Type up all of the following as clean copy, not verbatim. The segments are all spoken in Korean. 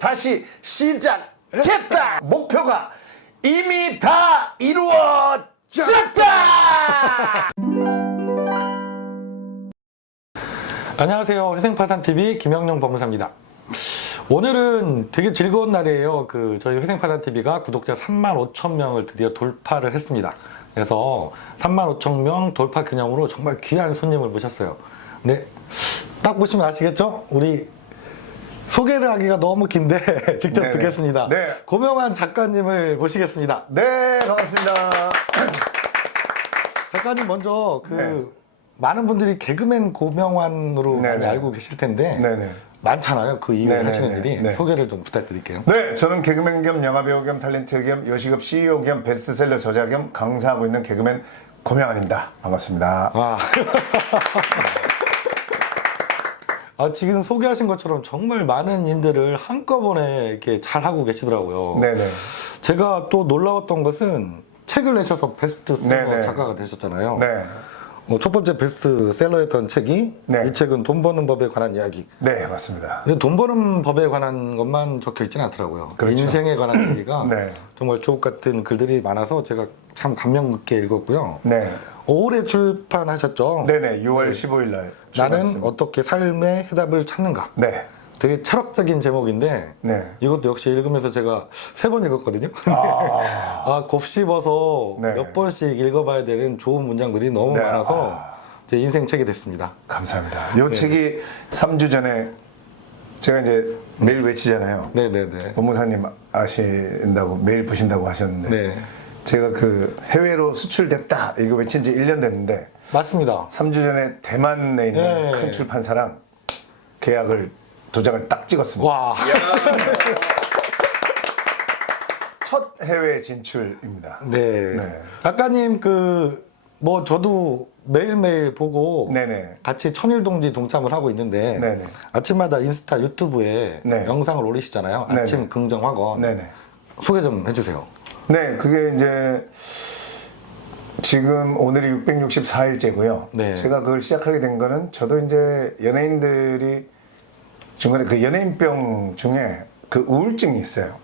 다시 시작했다. 목표가 이미 다 이루어졌다. 안녕하세요. 회생파산TV 김영룡 법무사입니다. 오늘은 되게 즐거운 날이에요. 저희 회생파산TV가 구독자 35,000명을 드디어 돌파를 했습니다. 그래서 35,000명 돌파 기념으로 정말 귀한 손님을 모셨어요. 네, 딱 보시면 아시겠죠? 우리 소개를 하기가 너무 긴데 직접 네네. 듣겠습니다. 네. 고명환 작가님을 모시겠습니다. 네, 반갑습니다. 작가님 먼저 네. 많은 분들이 개그맨 고명환으로 많이 네네. 알고 계실 텐데 네네. 많잖아요. 그 이후에 네네네. 하시는 일이. 네. 소개를 좀 부탁드릴게요. 네, 저는 개그맨 겸 영화배우 겸 탤런트 겸 요식업 CEO 겸 베스트셀러 저자 겸 강사하고 있는 개그맨 고명환입니다. 반갑습니다. 와. 지금 소개하신 것처럼 정말 많은 일들을 한꺼번에 이렇게 잘 하고 계시더라고요. 네네. 제가 또 놀라웠던 것은 책을 내셔서 베스트셀러 네네. 작가가 되셨잖아요. 네. 첫 번째 베스트셀러였던 책이 네. 이 책은 돈 버는 법에 관한 이야기. 네, 맞습니다. 근데 돈 버는 법에 관한 것만 적혀 있지는 않더라고요. 그렇죠. 인생에 관한 얘기가 네. 정말 주옥 같은 글들이 많아서 제가 참 감명 깊게 읽었고요. 네. 올해 출판하셨죠? 네네. 6월 15일 날. 나는 출간했습니다. 어떻게 삶의 해답을 찾는가? 네. 되게 철학적인 제목인데 네. 이것도 역시 읽으면서 제가 3번 읽었거든요. 아. 곱씹어서 네. 몇 번씩 읽어봐야 되는 좋은 문장들이 너무 네. 많아서 제 인생 책이 됐습니다. 감사합니다. 이 네. 책이 3주 전에 제가 이제 매일 외치잖아요. 네네네. 법무사님 아신다고 매일 보신다고 하셨는데 네. 제가 해외로 수출됐다 이거 외친 지 1년 됐는데 맞습니다. 3주 전에 대만에 있는 네. 큰 출판사랑 도장을 딱 찍었습니다. 와. 첫 해외 진출입니다. 네. 네. 작가님 저도 매일매일 보고 네네. 같이 천일동지 동참을 하고 있는데 네네. 아침마다 인스타 유튜브에 네. 영상을 올리시잖아요. 네네. 아침 긍정학원. 네네. 소개 좀 해주세요. 네, 그게 이제 지금 오늘이 664일째고요. 네. 제가 그걸 시작하게 된 거는 저도 이제 연예인들이 중간에 연예인병 중에 우울증이 있어요.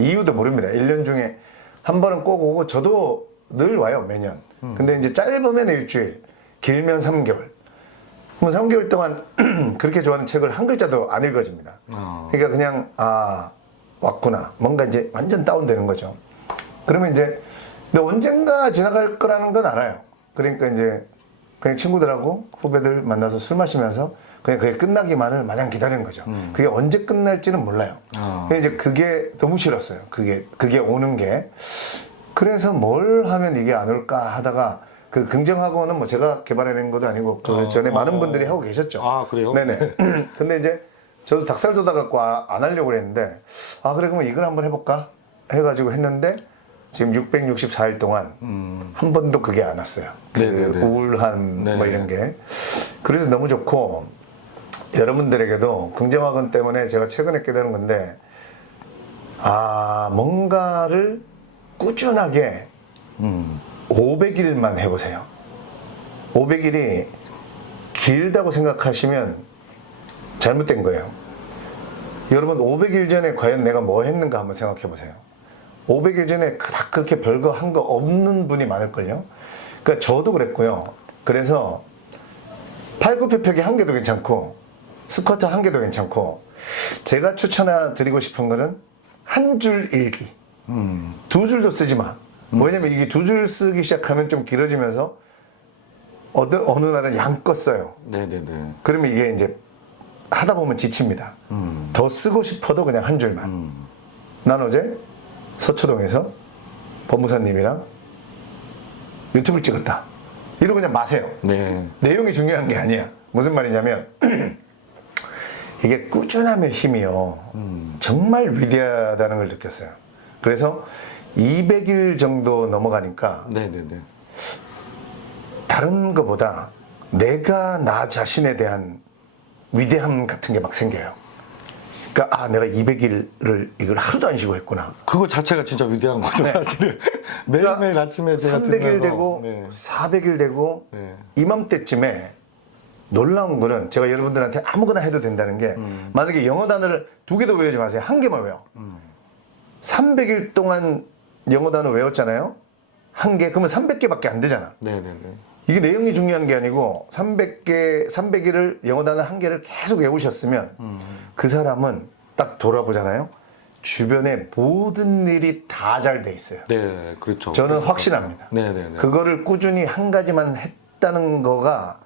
이유도 모릅니다. 1년 중에 한 번은 꼭 오고 저도 늘 와요, 매년. 근데 이제 짧으면 일주일, 길면 3개월. 그럼 3개월 동안 그렇게 좋아하는 책을 한 글자도 안 읽어집니다. 그러니까 그냥 왔구나. 뭔가 이제 완전 다운되는 거죠. 그러면 이제 근데 언젠가 지나갈 거라는 건 알아요. 그러니까 이제 그냥 친구들하고 후배들 만나서 술 마시면서 그냥 그게 끝나기만을 마냥 기다리는 거죠. 그게 언제 끝날지는 몰라요. 근데 이제 그게 너무 싫었어요. 그게 오는 게. 그래서 뭘 하면 이게 안 올까 하다가 긍정학원은 뭐 제가 개발해낸 것도 아니고 그 전에 많은 분들이 하고 계셨죠. 아, 그래요? 네네. 근데 이제 저도 닭살 돋아갖고 안 하려고 그랬는데 그래 그러면 이걸 한번 해볼까 해가지고 했는데 지금 664일 동안 한 번도 그게 안 왔어요. 네네네. 우울한 네. 뭐 이런 게. 그래서 너무 좋고 여러분들에게도 긍정학원 때문에 제가 최근에 깨달은 건데 뭔가를 꾸준하게 500일만 해보세요. 500일이 길다고 생각하시면 잘못된 거예요. 여러분 500일 전에 과연 내가 뭐 했는가 한번 생각해 보세요. 500일 전에 그렇게 별거 한 거 없는 분이 많을걸요. 그러니까 저도 그랬고요. 그래서 팔굽혀펴기 1개도 괜찮고 스쿼트 1개도 괜찮고 제가 추천드리고 싶은 거는 한 줄 일기. 2줄도 쓰지 마. 왜냐면 이게 2줄 쓰기 시작하면 좀 길어지면서 어느 날은 양껏 써요. 네네네. 그러면 이게 이제 하다 보면 지칩니다. 더 쓰고 싶어도 그냥 한 줄만. 난 어제 서초동에서 법무사님이랑 유튜브를 찍었다. 이러고 그냥 마세요. 네. 내용이 중요한 게 아니야. 무슨 말이냐면 이게 꾸준함의 힘이요. 정말 위대하다는 걸 느꼈어요. 그래서 200일 정도 넘어가니까 네네네. 다른 것보다 내가 나 자신에 대한 위대함 같은 게 막 생겨요. 그러니까 내가 200일을 이걸 하루도 안 쉬고 했구나. 그거 자체가 진짜 위대한 거죠, 네. 사실은. 매일매일 그러니까 아침에 제가 300일 들으면서, 되고 네. 400일 되고 네. 이맘때쯤에 놀라운 거는 제가 여러분들한테 아무거나 해도 된다는 게 만약에 영어 단어를 2개도 외우지 마세요. 1개만 외워. 300일 동안 영어 단어 외웠잖아요. 1개 그러면 300개밖에 안 되잖아. 네네네. 이게 내용이 중요한 게 아니고 300일을 영어 단어 1개를 계속 외우셨으면 그 사람은 딱 돌아보잖아요. 주변에 모든 일이 다 잘 돼 있어요. 네, 그렇죠. 저는 그렇죠. 확신합니다. 네네네. 그거를 꾸준히 한 가지만 했다는 거가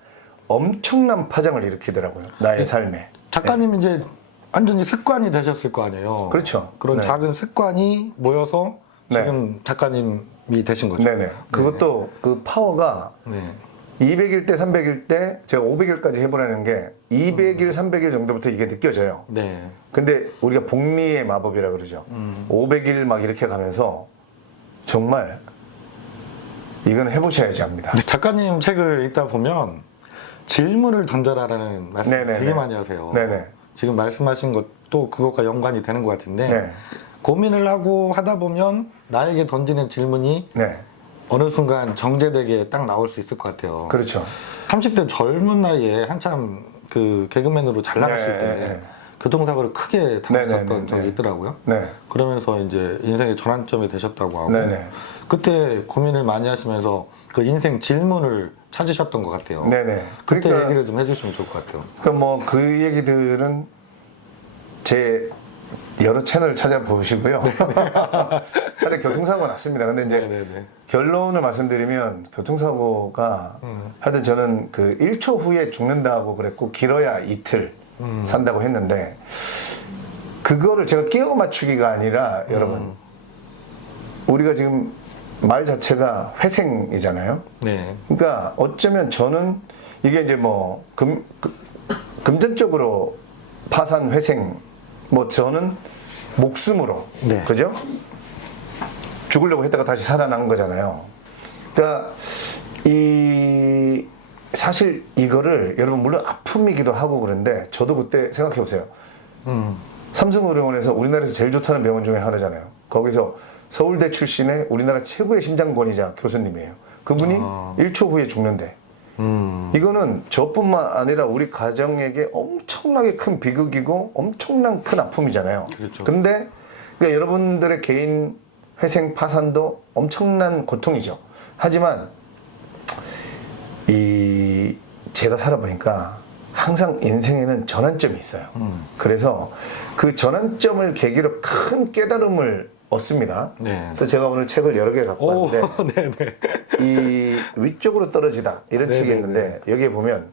엄청난 파장을 일으키더라고요. 나의 삶에. 작가님 이제 완전히 습관이 되셨을 거 아니에요. 그렇죠. 그런 네. 작은 습관이 모여서 네. 지금 작가님이 되신 거죠. 네네. 그것도 그 파워가 네. 200일 때, 300일 때 제가 500일까지 해보라는 게 200일, 300일 정도부터 이게 느껴져요. 네. 근데 우리가 복리의 마법이라 그러죠. 500일 막 이렇게 가면서 정말 이건 해보셔야지 합니다. 근데 작가님 책을 읽다 보면 질문을 던져라라는 말씀 네네네. 되게 많이 하세요. 네네. 지금 말씀하신 것도 그것과 연관이 되는 것 같은데 네. 고민을 하고 하다 보면 나에게 던지는 질문이 네. 어느 순간 정제되게 딱 나올 수 있을 것 같아요. 그렇죠. 30대 젊은 나이에 한참 그 개그맨으로 잘 나갔을 네, 때 네. 교통사고를 크게 당하셨던 네, 네, 적이 네. 있더라고요. 네. 그러면서 이제 인생의 전환점이 되셨다고 하고 네네. 그때 고민을 많이 하시면서 그 인생 질문을 찾으셨던 것 같아요. 네네. 그때 그러니까 얘기를 좀 해주시면 좋을 것 같아요. 그 얘기들은 제 여러 채널 찾아보시고요. 근데 교통사고가 났습니다. 근데 이제 네네네. 결론을 말씀드리면 교통사고가 하여튼 저는 그 1초 후에 죽는다고 그랬고 길어야 이틀 산다고 했는데 그거를 제가 끼워 맞추기가 아니라 여러분 우리가 지금 말 자체가 회생이잖아요. 네. 그러니까 어쩌면 저는 이게 이제 뭐 금전적으로 파산 회생 뭐 저는 목숨으로 네. 그죠? 죽으려고 했다가 다시 살아난 거잖아요. 그러니까 이 사실 이거를 여러분 물론 아픔이기도 하고 그런데 저도 그때 생각해 보세요. 삼성의료원에서 우리나라에서 제일 좋다는 병원 중에 하나잖아요. 거기서 서울대 출신의 우리나라 최고의 심장권위자 교수님이에요. 그분이 1초 후에 죽는데 이거는 저뿐만 아니라 우리 가정에게 엄청나게 큰 비극이고 엄청난 큰 아픔이잖아요. 그렇죠. 근데 그러니까 여러분들의 개인 회생 파산도 엄청난 고통이죠. 하지만 이 제가 살아보니까 항상 인생에는 전환점이 있어요. 그래서 그 전환점을 계기로 큰 깨달음을 얻습니다. 네. 그래서 제가 오늘 책을 여러 개 갖고 오, 왔는데 네네. 이 위쪽으로 떨어지다 이런 책이 네네네. 있는데 여기에 보면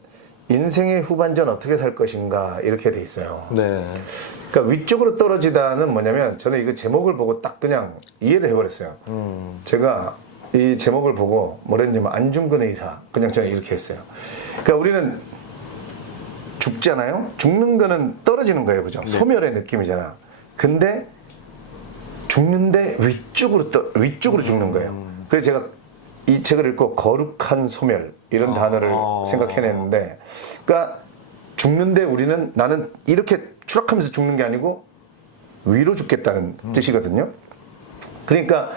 인생의 후반전 어떻게 살 것인가 이렇게 돼 있어요. 네. 그러니까 위쪽으로 떨어지다는 뭐냐면 저는 이거 제목을 보고 딱 그냥 이해를 해버렸어요. 제가 이 제목을 보고 뭐라 했냐면 안중근 의사 그냥 저는 이렇게 했어요. 그러니까 우리는 죽잖아요. 죽는 거는 떨어지는 거예요, 그죠? 소멸의 느낌이잖아. 근데 죽는데 위쪽으로 죽는 거예요. 그래서 제가 이 책을 읽고 거룩한 소멸 이런 단어를 생각해냈는데, 그러니까 죽는데 우리는 나는 이렇게 추락하면서 죽는 게 아니고 위로 죽겠다는 뜻이거든요. 그러니까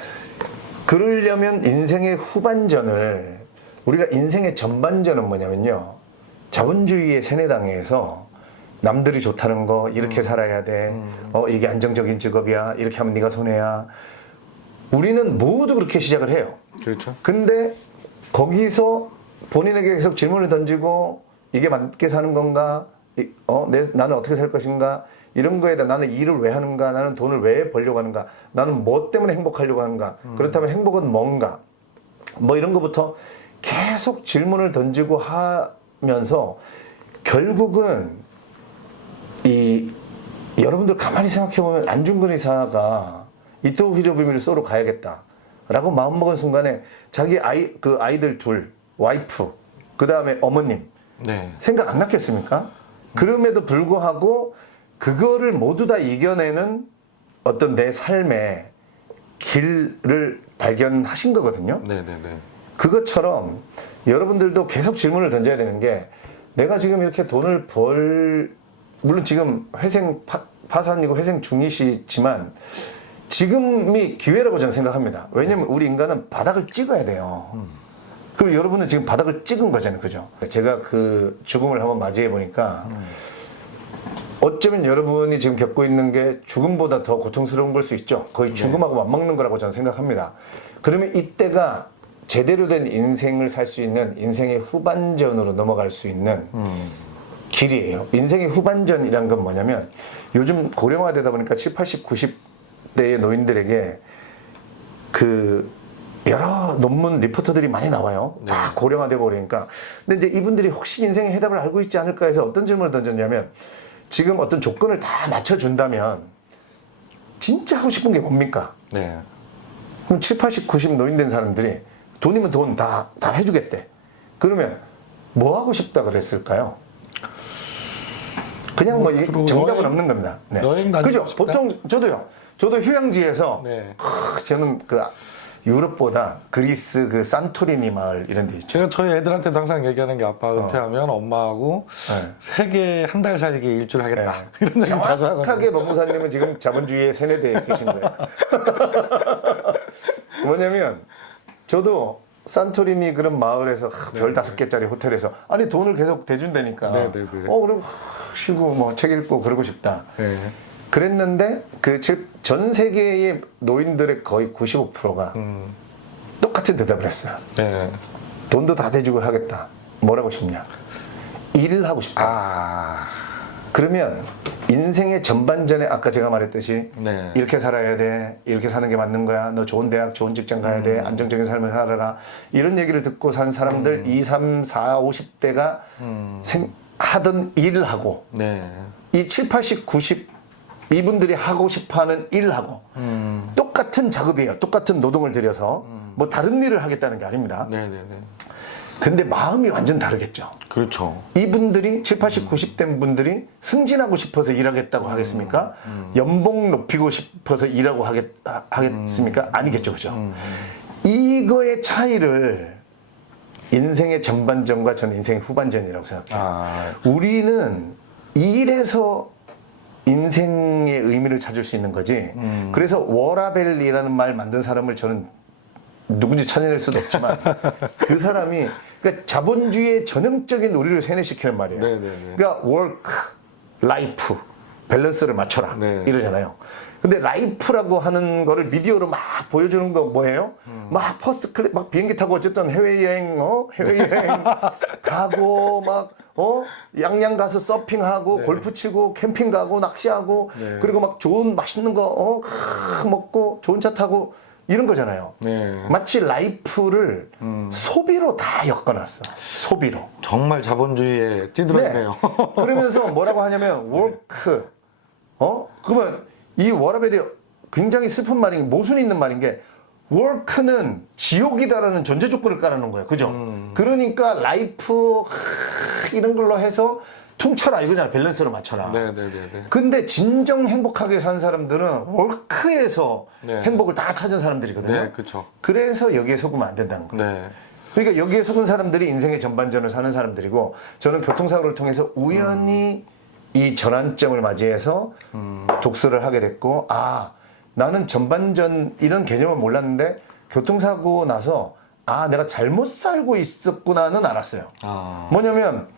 그러려면 인생의 후반전을 우리가 인생의 전반전은 뭐냐면요. 자본주의의 세뇌당해서 남들이 좋다는 거 이렇게 살아야 돼. 이게 안정적인 직업이야. 이렇게 하면 네가 손해야. 우리는 모두 그렇게 시작을 해요. 그렇죠. 근데 거기서 본인에게 계속 질문을 던지고 이게 맞게 사는 건가? 나는 어떻게 살 것인가? 이런 거에다 나는 일을 왜 하는가? 나는 돈을 왜 벌려고 하는가? 나는 뭐 때문에 행복하려고 하는가? 그렇다면 행복은 뭔가? 뭐 이런 것부터 계속 질문을 던지고 하면서 결국은 여러분들 가만히 생각해보면 안중근 의사가 이토 히로부미를 쏘러 가야겠다라고 마음먹은 순간에 자기 아이들 둘, 와이프, 그 다음에 어머님 네. 생각 안 났겠습니까? 그럼에도 불구하고 그거를 모두 다 이겨내는 어떤 내 삶의 길을 발견하신 거거든요. 네네네. 그것처럼 여러분들도 계속 질문을 던져야 되는 게 내가 지금 이렇게 돈을 물론 지금 회생 파산이고 회생 중이시지만 지금이 기회라고 저는 생각합니다. 왜냐면 우리 인간은 바닥을 찍어야 돼요. 그럼 여러분은 지금 바닥을 찍은 거잖아요. 그죠? 제가 그 죽음을 한번 맞이해 보니까 어쩌면 여러분이 지금 겪고 있는 게 죽음보다 더 고통스러운 걸 수 있죠. 거의 죽음하고 맞먹는 거라고 저는 생각합니다. 그러면 이때가 제대로 된 인생을 살 수 있는 인생의 후반전으로 넘어갈 수 있는 길이에요. 인생의 후반전이란 건 뭐냐면 요즘 고령화되다 보니까 7, 80, 90대의 노인들에게 그 여러 논문 리포터들이 많이 나와요. 다 고령화되고 그러니까. 근데 이제 이분들이 혹시 인생의 해답을 알고 있지 않을까 해서 어떤 질문을 던졌냐면 지금 어떤 조건을 다 맞춰준다면 진짜 하고 싶은 게 뭡니까? 네. 그럼 7, 80, 90 노인 된 사람들이 돈이면 돈 다 해주겠대. 그러면 뭐 하고 싶다 그랬을까요? 그냥 뭐 정답은 여행, 없는 겁니다. 네. 여행 다니고 그죠? 싶다? 보통 저도요. 저도 휴양지에서 네. 저는 그 유럽보다 그리스 그 산토리니 마을 이런 데 있죠. 제가 저희 애들한테도 항상 얘기하는 게 아빠 은퇴하면 엄마하고 네. 세계 한 달 살기 일주일 하겠다. 이런 얘기 자주 하거든요. 정확하게 법무사님은 지금 자본주의의 세뇌대에 계신 거예요. 뭐냐면 저도 산토리니 그런 마을에서 별 5개짜리 호텔에서 아니 돈을 계속 대준다니까. 네네네. 그럼 쉬고 뭐 책 읽고 그러고 싶다. 네. 그랬는데 그 전 세계의 노인들의 거의 95%가 똑같은 대답을 했어요. 네. 돈도 다 대주고 하겠다. 뭐라고 싶냐? 일을 하고 싶다. 아. 그러면 인생의 전반전에 아까 제가 말했듯이 네. 이렇게 살아야 돼. 이렇게 사는 게 맞는 거야. 너 좋은 대학, 좋은 직장 가야 돼. 안정적인 삶을 살아라. 이런 얘기를 듣고 산 사람들 2, 3, 4, 50대가 하던 일을 하고 네. 이 7, 80, 90 이분들이 하고 싶어하는 일을 하고 똑같은 작업이에요. 똑같은 노동을 들여서 뭐 다른 일을 하겠다는 게 아닙니다. 네네네. 근데 마음이 완전 다르겠죠. 그렇죠. 이분들이 7, 80, 90대 분들이 승진하고 싶어서 일하겠다고 하겠습니까? 연봉 높이고 싶어서 일하고 하겠습니까? 아니겠죠. 그죠? 이거의 차이를 인생의 전반전과 전 인생의 후반전이라고 생각해요. 아. 우리는 일에서 인생의 의미를 찾을 수 있는 거지. 그래서 워라벨이라는 말 만든 사람을 저는 누군지 찾아낼 수도 없지만 그 사람이 그러니까 자본주의의 전형적인 우리를 세뇌시키는 말이에요. 네네네. 그러니까 work, life 밸런스를 맞춰라 네. 이러잖아요. 근데 라이프라고 하는 거를 미디어로 막 보여주는 거 뭐예요? 막 퍼스트 클래스 막 비행기 타고 어쨌든 해외여행 가고 막 양양 가서 서핑하고 골프 치고 캠핑 가고 낚시하고 네. 그리고 막 좋은 맛있는 거 먹고 좋은 차 타고 이런 거잖아요. 네. 마치 라이프를 소비로 다 엮어놨어. 소비로. 정말 자본주의에 찌들어있네요. 그러면서 뭐라고 하냐면 work. 그러면 이 워라벨이 굉장히 슬픈 말인 모순이 있는 말인 게 work는 지옥이다라는 전제 조건을 깔아놓은 거예요. 그죠? 그러니까 라이프 이런 걸로 해서 퉁쳐라 이거잖아. 밸런스를 맞춰라. 네네네. 근데 진정 행복하게 산 사람들은 워크에서 네. 행복을 다 찾은 사람들이거든요. 네, 그렇죠. 그래서 여기에 속으면 안 된다는 거예요. 네. 그러니까 여기에 속은 사람들이 인생의 전반전을 사는 사람들이고 저는 교통사고를 통해서 우연히 이 전환점을 맞이해서 독서를 하게 됐고 나는 전반전 이런 개념을 몰랐는데 교통사고 나서 내가 잘못 살고 있었구나는 알았어요. 아. 뭐냐면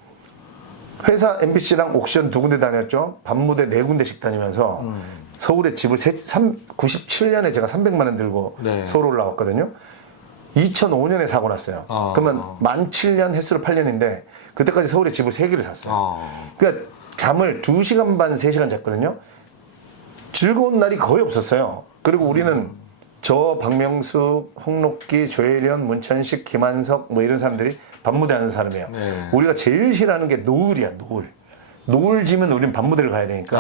회사 MBC랑 옥션 2군데 다녔죠. 밤무대 4군데씩 다니면서 서울에 집을 97년에 제가 300만 원 들고 네. 서울 올라왔거든요. 2005년에 사고 났어요. 그러면 만 7년 횟수로 8년인데 그때까지 서울에 집을 3개를 샀어요. 그러니까 잠을 2시간 반, 3시간 잤거든요. 즐거운 날이 거의 없었어요. 그리고 우리는 저 박명수, 홍록기, 조혜련, 문천식, 김한석 뭐 이런 사람들이 밤무대 하는 사람이에요. 네. 우리가 제일 싫어하는 게 노을이야, 노을. 노을 지면 우린 밤무대를 가야 되니까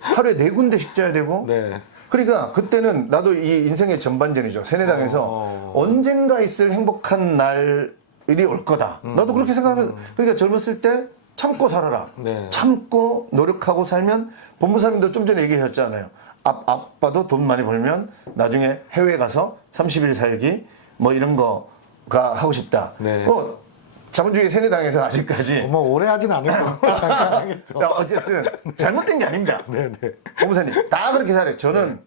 하루에 4군데씩 자야 되고 네. 그러니까 그때는 나도 이 인생의 전반전이죠. 세뇌당해서 언젠가 있을 행복한 날이 올 거다. 나도 그렇게 생각하면 그러니까 젊었을 때 참고 살아라. 네. 참고 노력하고 살면 본부사님도 좀 전에 얘기하셨잖아요. 아빠도 돈 많이 벌면 나중에 해외 가서 30일 살기 뭐 이런 거가 하고 싶다. 네. 자본주의 세뇌당해서 아직까지 뭐 오래 하진 않을 거 하겠죠. 어쨌든 잘못된 게 아닙니다. 네네. 본부사님 다 그렇게 살아요. 저는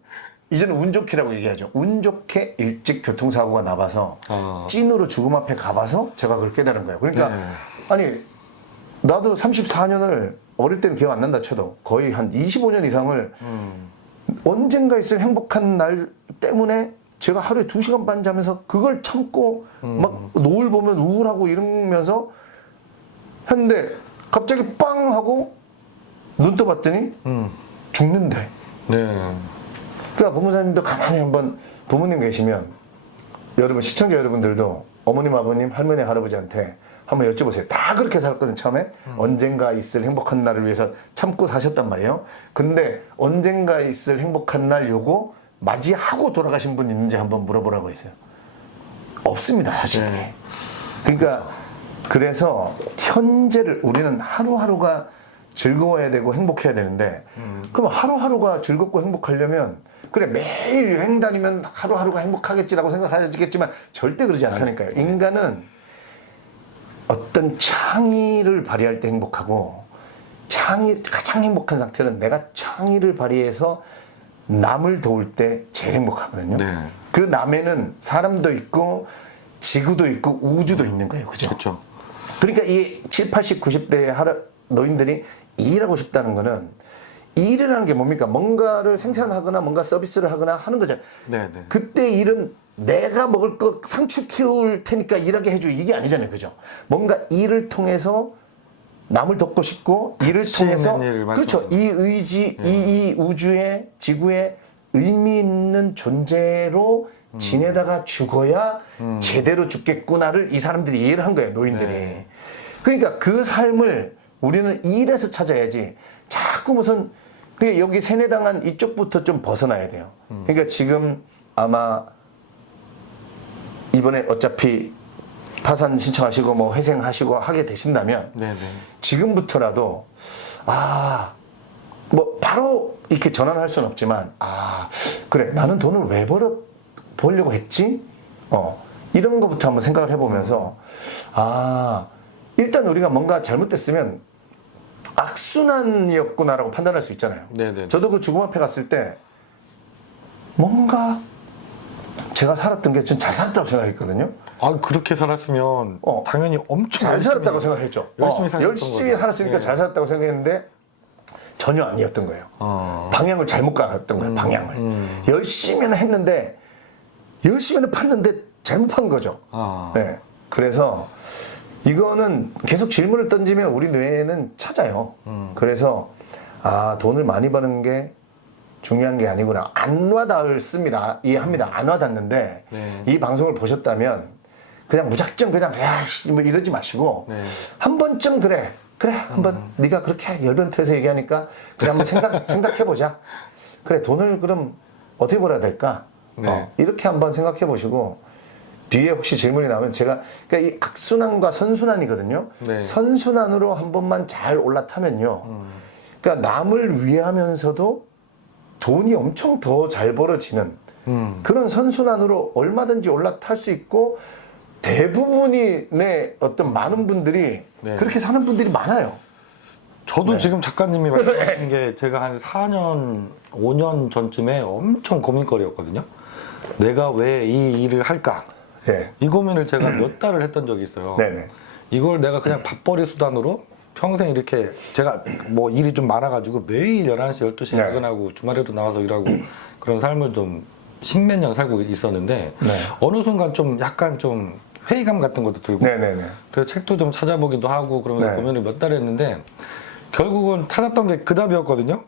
이제는 운 좋게라고 얘기하죠. 운 좋게 일찍 교통사고가 나봐서 어. 찐으로 죽음 앞에 가봐서 제가 그걸 깨달은 거예요. 그러니까 네. 아니 나도 34년을 어릴 때는 기억 안 난다 쳐도 거의 한 25년 이상을 언젠가 있을 행복한 날 때문에 제가 하루에 2시간 반 자면서 그걸 참고 막 노을 보면 우울하고 이러면서 했는데 갑자기 빵 하고 눈 떠봤더니 죽는데. 네. 그러니까 법무사님도 가만히 한번 부모님 계시면 여러분 시청자 여러분들도 어머님 아버님 할머니 할아버지한테 한번 여쭤보세요. 다 그렇게 살았거든 처음에. 언젠가 있을 행복한 날을 위해서 참고 사셨단 말이에요. 근데 언젠가 있을 행복한 날 요거 맞이하고 돌아가신 분 있는지 한번 물어보라고 했어요. 없습니다 사실. 네. 그러니까 그래서 현재를 우리는 하루하루가 즐거워야 되고 행복해야 되는데 그럼 하루하루가 즐겁고 행복하려면 그래 매일 여행 다니면 하루하루가 행복하겠지라고 생각하겠지만 절대 그러지 않다니까요. 인간은 어떤 창의를 발휘할 때 행복하고 가장 행복한 상태는 내가 창의를 발휘해서 남을 도울 때 제일 행복하거든요. 네. 그 남에는 사람도 있고 지구도 있고 우주도 있는 거예요. 그죠? 그렇죠. 그러니까 이 7, 80, 90대 노인들이 일하고 싶다는 거는 일이라는 게 뭡니까? 뭔가를 생산하거나 뭔가 서비스를 하거나 하는 거잖아요. 네, 네. 그때 일은 내가 먹을 거 상추 키울 테니까 일하게 해줘 이게 아니잖아요. 그죠? 뭔가 일을 통해서 남을 돕고 싶고 일을 통해서 있는 일을 그렇죠. 이 의지, 이 우주에 지구에 의미 있는 존재로 지내다가 죽어야 제대로 죽겠구나를 이 사람들이 이해를 한 거예요. 노인들이. 네. 그러니까 그 삶을 우리는 일에서 찾아야지 자꾸 무슨 그러니까 여기 세뇌당한 이쪽부터 좀 벗어나야 돼요. 그러니까 지금 아마 이번에 어차피 파산 신청하시고 뭐 회생하시고 하게 되신다면 네, 네. 지금부터라도 뭐 바로 이렇게 전환할 수는 없지만 그래 나는 돈을 왜 벌려고 했지? 이런 거부터 한번 생각을 해보면서 일단 우리가 뭔가 잘못됐으면 악순환이었구나라고 판단할 수 있잖아요. 네네. 저도 그 죽음 앞에 갔을 때 뭔가 제가 살았던 게 전 잘 살았다고 생각했거든요. 그렇게 살았으면 당연히 엄청 잘 열심히, 살았다고 생각했죠. 열심히 살았으니까 잘 살았다고 생각했는데 전혀 아니었던 거예요. 방향을 잘못 갔던 거예요. 방향을. 열심히는 했는데 열심히는 팠는데 잘못 판 거죠. 네. 그래서 이거는 계속 질문을 던지면 우리 뇌는 찾아요. 그래서 돈을 많이 버는 게 중요한 게 아니구나. 안 와닿습니다. 이해합니다. 안 와닿는데 네. 이 방송을 보셨다면 그냥 무작정 그냥 야씨 뭐 이러지 마시고 네. 한 번쯤 그래 한번 네가 그렇게 열변토해서 얘기하니까 그래 한번 생각해보자. 그래 돈을 그럼 어떻게 벌어야 될까? 네. 이렇게 한번 생각해 보시고 뒤에 혹시 질문이 나오면 제가 그러니까 이 악순환과 선순환이거든요. 네. 선순환으로 한 번만 잘 올라타면요. 그러니까 남을 위하면서도 돈이 엄청 더 잘 벌어지는 그런 선순환으로 얼마든지 올라탈 수 있고 대부분이 어떤 많은 분들이 네. 그렇게 사는 분들이 많아요. 저도 지금 작가님이 말씀하신 게 제가 한 4년, 5년 전쯤에 엄청 고민거리였거든요. 내가 왜 이 일을 할까? 네. 이 고민을 제가 몇 달을 했던 적이 있어요. 네네. 이걸 내가 그냥 밥벌이 수단으로 평생 이렇게 제가 뭐 일이 좀 많아가지고 매일 11시, 12시 네. 야근하고 주말에도 나와서 일하고 그런 삶을 좀 십몇 년 살고 있었는데 네. 어느 순간 좀 약간 좀 회의감 같은 것도 들고 네네네. 그래서 책도 좀 찾아보기도 하고 그러면서 네. 고민을 몇 달 했는데 결국은 찾았던 게 그 답이었거든요.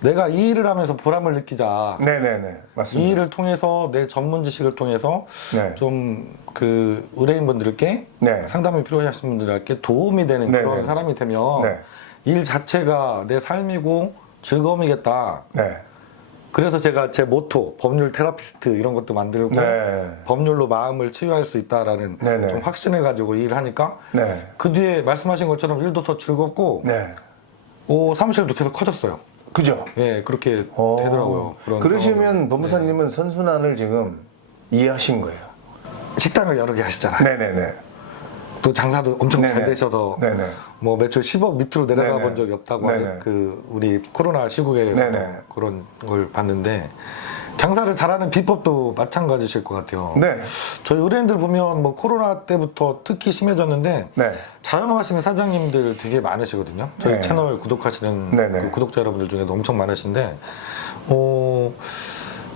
내가 이 일을 하면서 보람을 느끼자. 네네네. 맞습니다. 이 일을 통해서 내 전문 지식을 통해서 네. 좀 그 의뢰인분들께 네. 상담이 필요하신 분들께 도움이 되는 네, 그런 네. 사람이 되면 네. 일 자체가 내 삶이고 즐거움이겠다. 네. 그래서 제가 제 모토 법률 테라피스트 이런 것도 만들고 네. 법률로 마음을 치유할 수 있다라는 네, 네. 좀 확신을 가지고 일을 하니까 네. 그 뒤에 말씀하신 것처럼 일도 더 즐겁고 네. 사무실도 계속 커졌어요. 그죠? 예, 그렇게 되더라고요. 그런 그러시면 경험이. 법무사님은 선순환을 지금 이해하신 거예요. 식당을 여러 개 하시잖아요. 네네네. 또 장사도 엄청 잘 네네. 되셔서 네네. 뭐 매출 10억 밑으로 내려가 네네. 본 적이 없다고 네네. 하는 그 우리 코로나 시국에 네네. 그런 걸 봤는데 장사를 잘하는 비법도 마찬가지실 것 같아요. 네. 저희 의뢰인들 보면 뭐 코로나 때부터 특히 심해졌는데 네. 자영업하시는 사장님들 되게 많으시거든요. 저희 네. 채널 구독하시는 네네. 그 구독자 여러분들 중에도 엄청 많으신데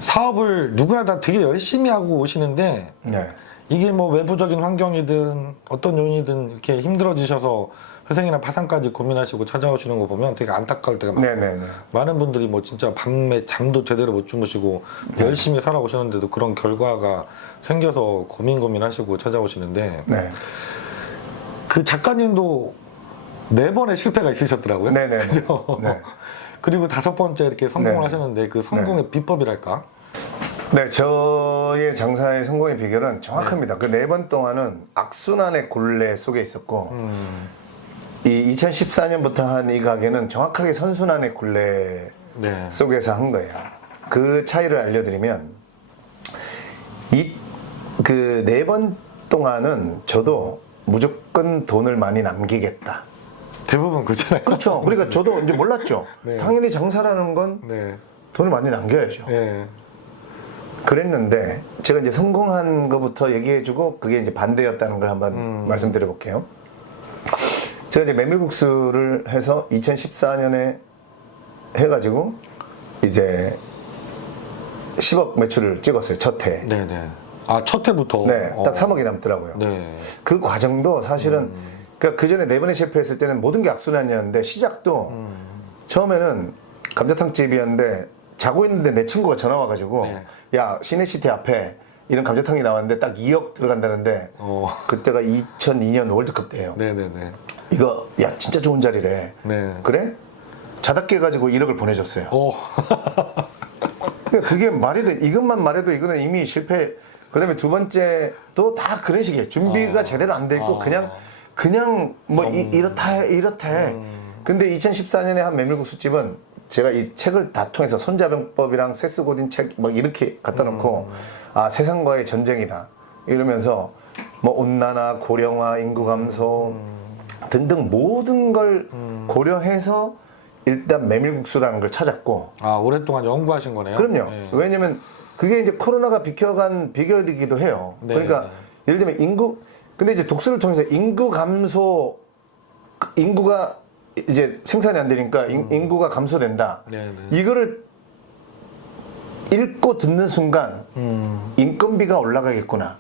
사업을 누구나 다 되게 열심히 하고 오시는데 네. 이게 뭐 외부적인 환경이든 어떤 요인이든 이렇게 힘들어지셔서 회생이나 파산까지 고민하시고 찾아오시는 거 보면 되게 안타까울 때가 많아요. 네네네. 많은 분들이 뭐 진짜 밤에 잠도 제대로 못 주무시고 열심히 살아오시는데도 그런 결과가 생겨서 고민하시고 찾아오시는데 네. 그 작가님도 4번의 실패가 있으셨더라고요. 네네. 그죠? 네. 그리고 5번째 이렇게 성공을 네. 하셨는데 그 성공의 비법이랄까? 네, 저의 장사의 성공의 비결은 정확합니다. 그 4번 동안은 악순환의 굴레 속에 있었고, 이 2014년부터 한 이 가게는 정확하게 선순환의 굴레 네. 속에서 한 거예요. 그 차이를 알려드리면, 그 4번 동안은 저도 무조건 돈을 많이 남기겠다. 대부분 그렇잖아요. 그렇죠. 그러니까 저도 이제 몰랐죠. 네. 당연히 장사라는 건 네. 돈을 많이 남겨야죠. 네. 그랬는데 제가 이제 성공한 것부터 얘기해주고 그게 이제 반대였다는 걸 한번 말씀드려볼게요. 제가 이제 메밀국수를 해서 2014년에 해가지고 이제 10억 매출을 찍었어요. 첫 해. 네네. 아, 첫 해부터? 네, 딱 3억이 남더라고요. 네. 그 과정도 사실은 그러니까 그 전에 4번에 실패했을 때는 모든 게 악순환이었는데 시작도 처음에는 감자탕 집이었는데 자고 있는데 내 친구가 전화 와가지고 네. 야 시내시티 앞에 이런 감자탕이 나왔는데 딱 2억 들어간다는데 그때가 2002년 월드컵 때예요. 네네네. 이거 야 진짜 좋은 자리래. 네. 그래? 자다 깨가지고 1억을 보내줬어요. 오. 그러니까 그게 말이 돼. 이것만 말해도 이거는 이미 실패. 그다음에 두 번째도 다 그런 식이에요. 준비가 제대로 안 돼 있고 그냥 뭐 이렇다 해. 근데 2014년에 한 메밀국수집은 제가 이 책을 다 통해서 손자병법이랑 세스고딘 책 뭐 이렇게 갖다 놓고 아 세상과의 전쟁이다 이러면서 뭐 온난화, 고령화, 인구 감소 등등 모든 걸 고려해서 일단 메밀국수라는 걸 찾았고 아, 오랫동안 연구하신 거네요? 그럼요. 네. 왜냐면 그게 이제 코로나가 비켜간 비결이기도 해요. 네. 그러니까 예를 들면 근데 이제 독서를 통해서 인구가 이제 생산이 안 되니까 인구가 감소된다. 네, 이거를 읽고 듣는 순간 인건비가 올라가겠구나.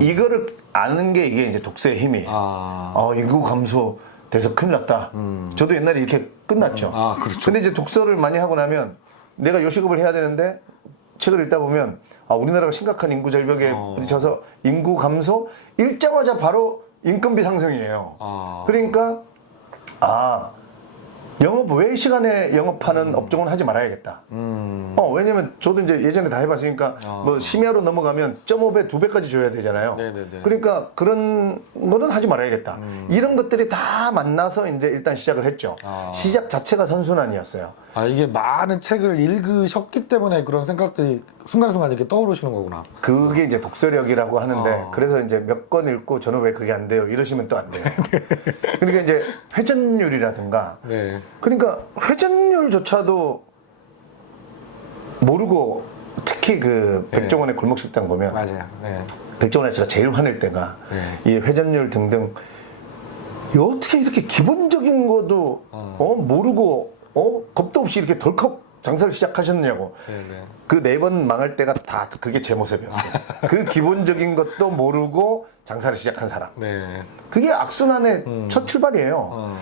이거를 아는 게 이게 이제 독서의 힘이에요. 인구 감소돼서 큰일 났다. 저도 옛날에 이렇게 끝났죠. 아, 그렇죠. 근데 이제 독서를 많이 하고 나면 내가 요식업을 해야 되는데 책을 읽다 보면 우리나라가 심각한 인구 절벽에 부딪혀서 인구 감소 읽자마자 바로 인건비 상승이에요. 그러니까 영업 외 시간에 영업하는 업종은 하지 말아야겠다. 왜냐면 저도 이제 예전에 다 해봤으니까 뭐 심야로 넘어가면 0.5배, 2배까지 줘야 되잖아요. 네네네. 그러니까 그런 거는 하지 말아야겠다. 이런 것들이 다 만나서 이제 일단 시작을 했죠. 시작 자체가 선순환이었어요. 이게 많은 책을 읽으셨기 때문에 그런 생각들이 순간순간 이렇게 떠오르시는 거구나. 그게 이제 독서력이라고 하는데 그래서 이제 몇 권 읽고 저는 왜 그게 안 돼요? 이러시면 또 안 돼요. 그러니까 이제 회전율이라든가 네. 그러니까 회전율조차도 모르고 특히 그 백종원의 골목식당 보면 맞아요. 네. 백종원 아저씨가 제일 화낼 때가 이 회전율 등등 어떻게 이렇게 기본적인 것도 모르고 겁도 없이 이렇게 덜컥 장사를 시작하셨느냐고. 네네. 그 4번 망할 때가 다 그게 제 모습이었어요. 그 기본적인 것도 모르고 장사를 시작한 사람. 네. 그게 악순환의 첫 출발이에요.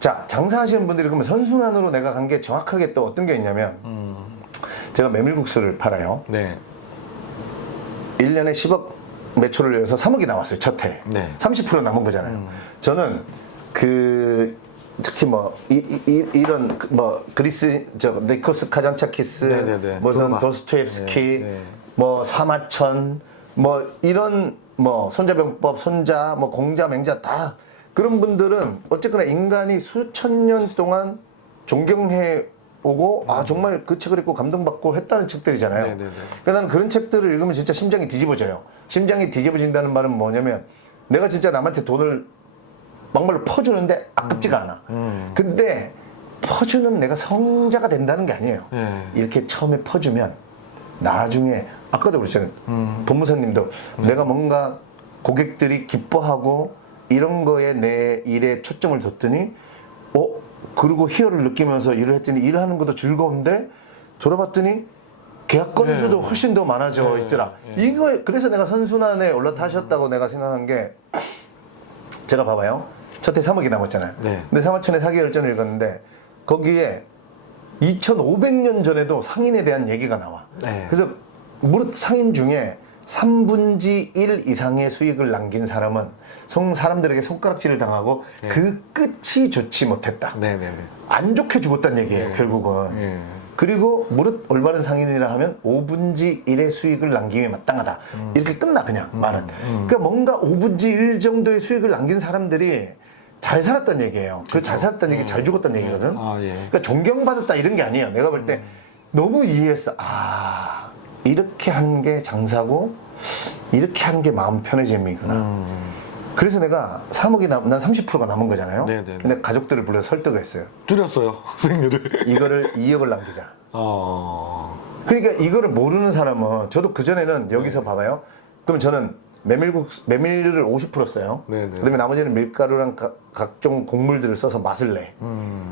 자, 장사하시는 분들이 그러면 선순환으로 내가 간 게 정확하게 또 어떤 게 있냐면 제가 메밀국수를 팔아요. 네. 1년에 10억 매출을 위해서 3억이 나왔어요. 첫 해. 네. 30% 남은 거잖아요. 저는 특히 뭐 이런 뭐 그리스 니코스 카잔차키스 네네네. 무슨 드라마. 도스토옙스키 네. 뭐 사마천 뭐 이런 뭐 손자병법 손자 뭐 공자 맹자 다 그런 분들은 어쨌거나 인간이 수천 년 동안 존경해 오고 정말 그 책을 읽고 감동받고 했다는 책들이잖아요. 네네네. 그러니까 나는 그런 책들을 읽으면 진짜 심장이 뒤집어져요. 심장이 뒤집어진다는 말은 뭐냐면 내가 진짜 남한테 돈을 막말로 퍼주는데 아깝지가 않아. 근데 퍼주는 내가 성자가 된다는 게 아니에요. 이렇게 처음에 퍼주면 나중에 아까도 그랬잖아요. 법무사님도 내가 뭔가 고객들이 기뻐하고 이런 거에 내 일에 초점을 뒀더니 그리고 희열을 느끼면서 일을 했더니 일하는 것도 즐거운데 돌아봤더니 계약 건수도 네. 훨씬 더 많아져 있더라. 이거 그래서 내가 선순환에 올라타셨다고 내가 생각한 게 제가 봐봐요. 첫 해 3억이 남았잖아요. 네. 근데 사마천의 사기열전을 읽었는데 거기에 2500년 전에도 상인에 대한 얘기가 나와. 네. 그래서 무릇 상인 중에 3분지 1 이상의 수익을 남긴 사람은 사람들에게 손가락질을 당하고 네. 그 끝이 좋지 못했다. 네네네. 안 좋게 죽었다는 얘기예요, 네. 결국은. 네. 그리고 무릇 올바른 상인이라 하면 5분지 1의 수익을 남김에 마땅하다. 이렇게 끝나 그냥 말은. 그러니까 뭔가 5분지 1 정도의 수익을 남긴 사람들이 잘 살았다는 얘기예요. 그 잘 살았다는 얘기, 잘 죽었다는 얘기거든. 아, 예. 그러니까 존경받았다 이런 게 아니에요. 내가 볼 때 너무 이해했어. 아, 이렇게 하는 게 장사고 이렇게 하는 게 마음 편해짐이구나. 그래서 내가 3억이 난 30%가 남은 거잖아요. 네네네. 근데 가족들을 불러서 설득을 했어요. 줄였어요, 수익률을. 이거를 2억을 남기자. 그러니까 이거를 모르는 사람은 저도 그전에는 여기서 봐봐요. 그럼 저는 메밀을 50% 써요. 네네. 그다음에 나머지는 밀가루랑 각종 곡물들을 써서 맛을 내.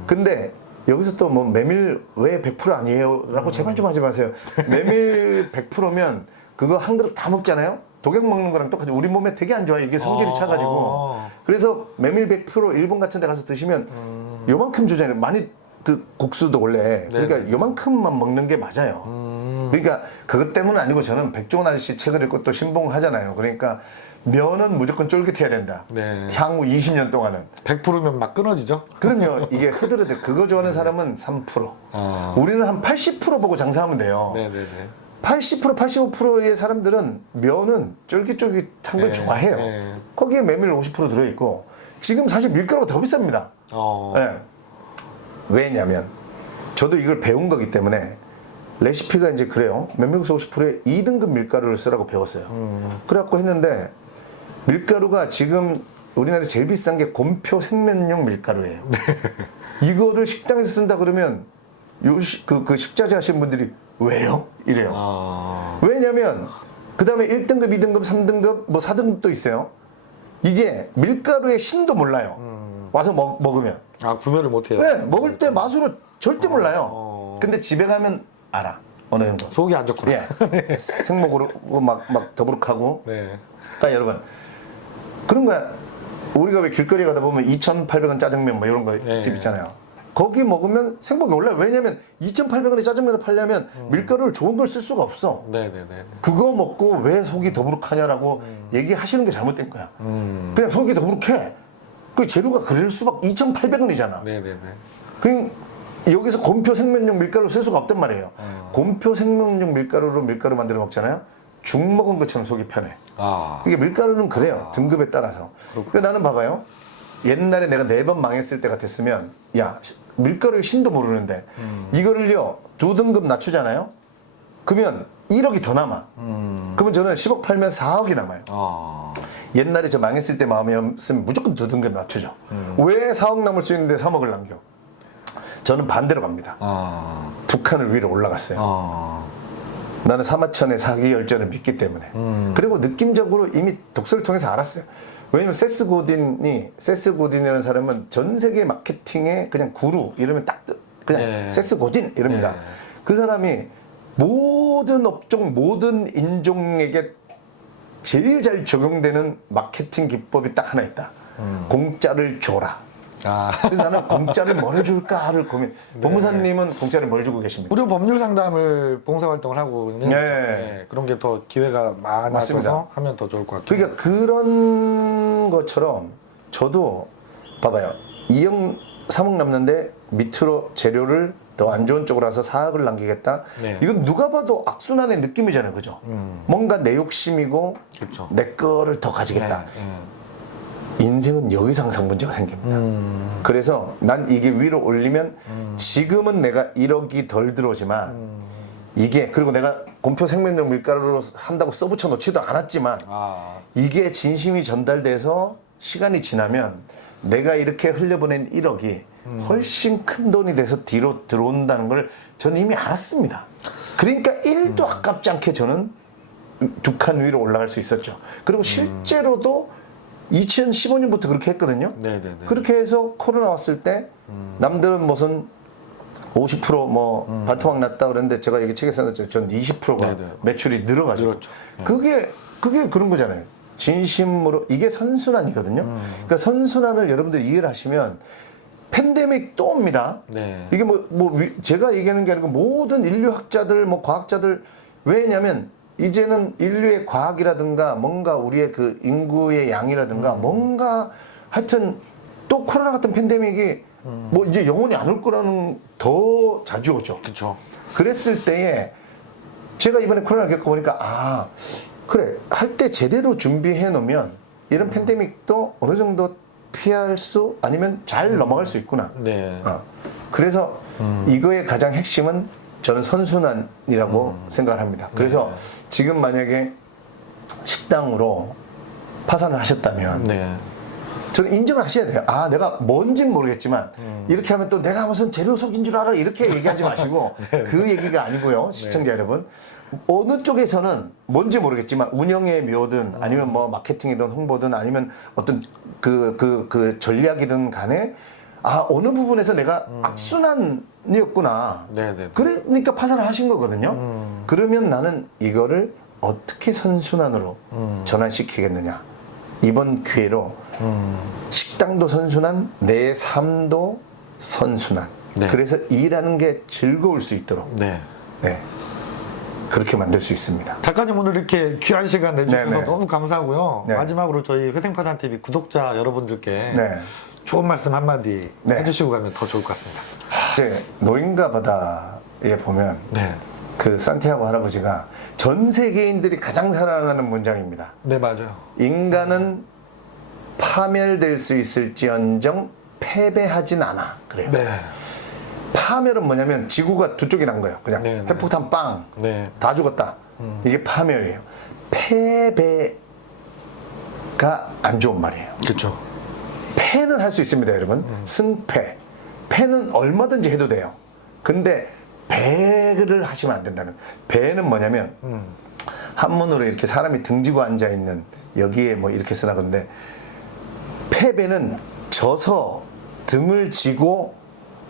근데 여기서 또 뭐 메밀 왜 100% 아니에요? 라고 제발 좀 하지 마세요. 메밀 100%면 그거 한 그릇 다 먹잖아요. 독약 먹는 거랑 똑같이 우리 몸에 되게 안 좋아요. 이게 성질이 차가지고. 그래서 메밀 100% 일본 같은 데 가서 드시면 요만큼 주잖아요. 많이 그 국수도 원래 그러니까 요만큼만 먹는 게 맞아요. 그러니까 그것 때문은 아니고 저는 백종원 아저씨 책을 읽고 또 신봉하잖아요. 그러니까 면은 무조건 쫄깃해야 된다. 네. 향후 20년 동안은. 100%면 막 끊어지죠? 그럼요. 이게 흐드러들 그거 좋아하는 사람은 3%. 우리는 한 80% 보고 장사하면 돼요. 네네네. 80%, 85%의 사람들은 면은 쫄깃쫄깃한 걸 네, 좋아해요. 네. 거기에 메밀 50% 들어있고 지금 사실 밀가루가 더 비쌉니다. 네. 왜냐면 저도 이걸 배운 거기 때문에 레시피가 이제 그래요. 메밀국수 50%에 2등급 밀가루를 쓰라고 배웠어요. 그래갖고 했는데 밀가루가 지금 우리나라에 제일 비싼 게 곰표 생면용 밀가루예요. 이거를 식당에서 쓴다 그러면 그 식자재 하시는 분들이 왜요? 이래요. 왜냐면 그 다음에 1등급, 2등급, 3등급, 뭐 4등급도 있어요. 이게 밀가루의 신도 몰라요. 와서 먹으면. 구별을 못해요? 네, 먹을 때 맛으로 절대 몰라요. 근데 집에 가면 알아. 어느 정도. 속이 안 좋구나. 예. 생목으로 막 더부룩하고. 네. 그러니까 여러분 그런 거야. 우리가 왜 길거리 가다 보면 2,800원 짜장면 뭐 이런 거 집 있잖아요. 거기 먹으면 생목이 올라요. 왜냐면 2,800원에 짜장면을 팔려면 밀가루를 좋은 걸 쓸 수가 없어. 네네네. 그거 먹고 왜 속이 더부룩하냐라고 얘기하시는 게 잘못된 거야. 그냥 속이 더부룩해. 그 재료가 그럴 수밖에 2,800원이잖아. 네네네. 그냥 여기서 곰표 생면용 밀가루를 쓸 수가 없단 말이에요. 곰표 생면용 밀가루로 밀가루 만들어 먹잖아요. 죽 먹은 것처럼 속이 편해. 이게 밀가루는 그래요. 등급에 따라서. 그러니까 나는 봐봐요. 옛날에 내가 4번 망했을 때 같았으면 야 밀가루의 신도 모르는데 이거를요 2등급 낮추잖아요. 그러면 1억이 더 남아. 그러면 저는 10억 팔면 4억이 남아요. 옛날에 저 망했을 때 마음이었으면 무조건 2등급 낮추죠. 왜 4억 남을 수 있는데 3억을 남겨? 저는 반대로 갑니다. 북한을 위로 올라갔어요. 나는 사마천의 사기 열전을 믿기 때문에. 그리고 느낌적으로 이미 독서를 통해서 알았어요. 왜냐면 세스 고딘이라는 사람은 전 세계 마케팅의 그냥 구루 이러면 딱 그냥 세스 고딘 이럽니다. 그 사람이 모든 업종 모든 인종에게 제일 잘 적용되는 마케팅 기법이 딱 하나 있다. 공짜를 줘라. 그래서 나는 공짜를 뭘 줄까를 고민. 법무사님은 공짜를 뭘 주고 계십니까? 무료 법률 상담을 봉사활동을 하고 있는 네. 그런 게 더 기회가 많아져서 맞습니다. 하면 더 좋을 것 같아요. 그러니까 그런 것처럼 저도 봐봐요. 2억, 3억 남는데 밑으로 재료를 더 안 좋은 쪽으로 와서 4억을 남기겠다. 네. 이건 누가 봐도 악순환의 느낌이잖아요. 그죠? 뭔가 내 욕심이고 그렇죠. 내 거를 더 가지겠다. 인생은 여기서 항상 문제가 생깁니다. 그래서 난 이게 위로 올리면 지금은 내가 1억이 덜 들어오지만 이게 그리고 내가 곰표 생면용 밀가루로 한다고 써붙여 놓지도 않았지만 이게 진심이 전달돼서 시간이 지나면 내가 이렇게 흘려보낸 1억이 훨씬 큰 돈이 돼서 뒤로 들어온다는 걸 저는 이미 알았습니다. 그러니까 1도 아깝지 않게 저는 두 칸 위로 올라갈 수 있었죠. 그리고 실제로도 2015년부터 그렇게 했거든요. 네네네. 그렇게 해서 코로나 왔을 때 남들은 무슨 50% 반토막 났다 그랬는데 제가 여기 책에 써놨죠. 전 20%가 네네. 매출이 늘어가지고. 늘었죠. 네. 그게 그런 거잖아요. 진심으로 이게 선순환이거든요. 그러니까 선순환을 여러분들이 이해를 하시면 팬데믹 또 옵니다. 네. 이게 제가 얘기하는 게 아니고 모든 인류학자들, 과학자들 왜냐면 이제는 인류의 과학이라든가 뭔가 우리의 그 인구의 양이라든가 뭔가 하여튼 또 코로나 같은 팬데믹이 이제 영원히 안 올 거라는 더 자주 오죠. 그렇죠. 그랬을 때에 제가 이번에 코로나 겪어보니까 그래 할 때 제대로 준비해 놓으면 이런 팬데믹도 어느 정도 피할 수 아니면 잘 넘어갈 수 있구나. 네. 그래서 이거의 가장 핵심은 저는 선순환이라고 생각을 합니다. 그래서 네. 지금 만약에 식당으로 파산을 하셨다면 네. 저는 인정을 하셔야 돼요. 내가 뭔진 모르겠지만 이렇게 하면 또 내가 무슨 재료 속인 줄 알아 이렇게 얘기하지 마시고 그 얘기가 아니고요. 시청자 여러분. 어느 쪽에서는 뭔지 모르겠지만 운영의 묘든 아니면 뭐 마케팅이든 홍보든 아니면 어떤 그 전략이든 간에 어느 부분에서 내가 악순환이었구나. 네네. 그러니까 파산을 하신 거거든요. 그러면 나는 이거를 어떻게 선순환으로 전환시키겠느냐. 이번 기회로 식당도 선순환, 내 삶도 선순환. 네. 그래서 일하는 게 즐거울 수 있도록 네. 네. 그렇게 만들 수 있습니다. 작가님 오늘 이렇게 귀한 시간 내주셔서 네네. 너무 감사하고요. 네. 마지막으로 저희 회생파산TV 구독자 여러분들께 네. 좋은 말씀 한마디 네. 해주시고 가면 더 좋을 것 같습니다. 이제 노인과 바다에 보면 네. 그 산티아고 할아버지가 전 세계인들이 가장 사랑하는 문장입니다. 네, 맞아요. 인간은 파멸될 수 있을지언정 패배하진 않아. 그래요. 네. 파멸은 뭐냐면 지구가 두 쪽이 난 거예요. 그냥 네, 네. 핵폭탄 빵. 네. 다 죽었다. 이게 파멸이에요. 패배가 안 좋은 말이에요. 그렇죠. 패는 할 수 있습니다, 여러분. 승패. 패는 얼마든지 해도 돼요. 근데 배를 하시면 안 된다는. 배는 뭐냐면 한문으로 이렇게 사람이 등지고 앉아 있는 여기에 뭐 이렇게 쓰나 건데 패배는 져서 등을 지고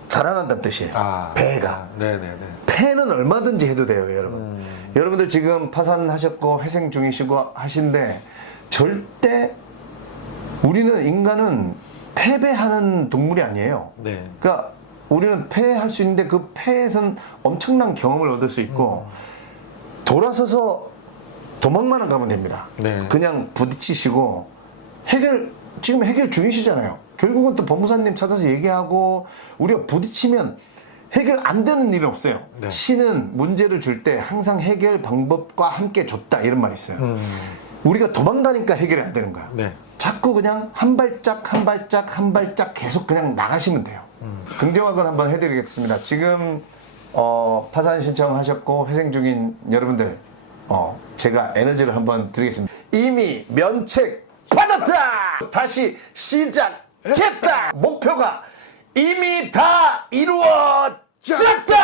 살아난다는 뜻이에요. 배가. 네네네. 패는 얼마든지 해도 돼요, 여러분. 여러분들 지금 파산하셨고 회생 중이시고 하신데 절대 우리는 인간은 패배하는 동물이 아니에요. 네. 그러니까 우리는 패할 수 있는데 그 패에선 엄청난 경험을 얻을 수 있고 돌아서서 도망만 가면 됩니다. 네. 그냥 부딪히시고 지금 해결 중이시잖아요. 결국은 또 법무사님 찾아서 얘기하고 우리가 부딪히면 해결 안 되는 일은 없어요. 네. 신은 문제를 줄 때 항상 해결 방법과 함께 줬다 이런 말이 있어요. 우리가 도망가니까 해결이 안 되는 거야. 네. 자꾸 그냥 한 발짝 한 발짝 한 발짝 계속 그냥 나가시면 돼요. 긍정학을 한번 해드리겠습니다. 지금 파산 신청하셨고 회생 중인 여러분들 제가 에너지를 한번 드리겠습니다. 이미 면책 받았다. 다시 시작했다. 목표가 이미 다 이루어졌다.